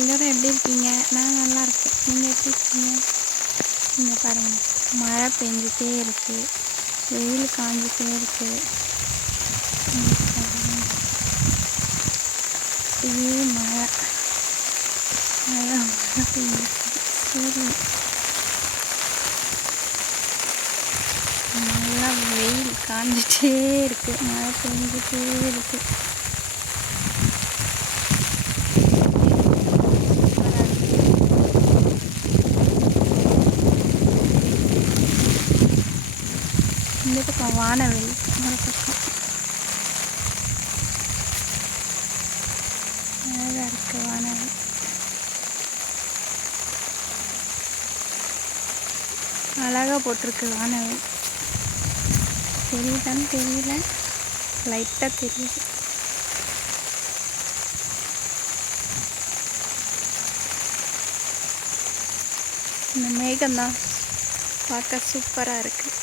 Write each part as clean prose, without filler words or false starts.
எல்லோரும் எப்படி இருக்கீங்க? நான் நல்லா இருக்கேன். நீங்கள் எப்படி இருக்கீங்க? இங்கே பாருங்கள், மழை பெஞ்சிட்டே இருக்குது, வெயில் காஞ்சிட்டே இருக்குது. அப்படியே மழை மழை மழை பெஞ்சிட்டு சரி, நல்லா வெயில் காஞ்சிட்டே இருக்குது, மழை பெஞ்சிட்டே இருக்குது. இந்த பக்கம் வானவெளி, ஒரு பக்கம் அழகாக இருக்குது வானவெளி. அழகாக போட்டிருக்கு வானவெளி. தெரியுதான்னு தெரியல, லைட்டாக தெரியுது. இந்த மேகம்தான் பார்க்க சூப்பராக இருக்குது.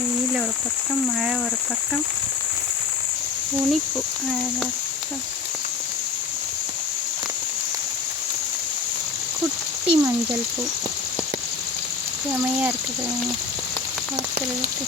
வெயில் ஒரு பக்கம், மழை ஒரு பக்கம், உனிப்பு அழகாக குட்டி மஞ்சள் பூ செமையாக இருக்குது பார்க்குறதுக்கு.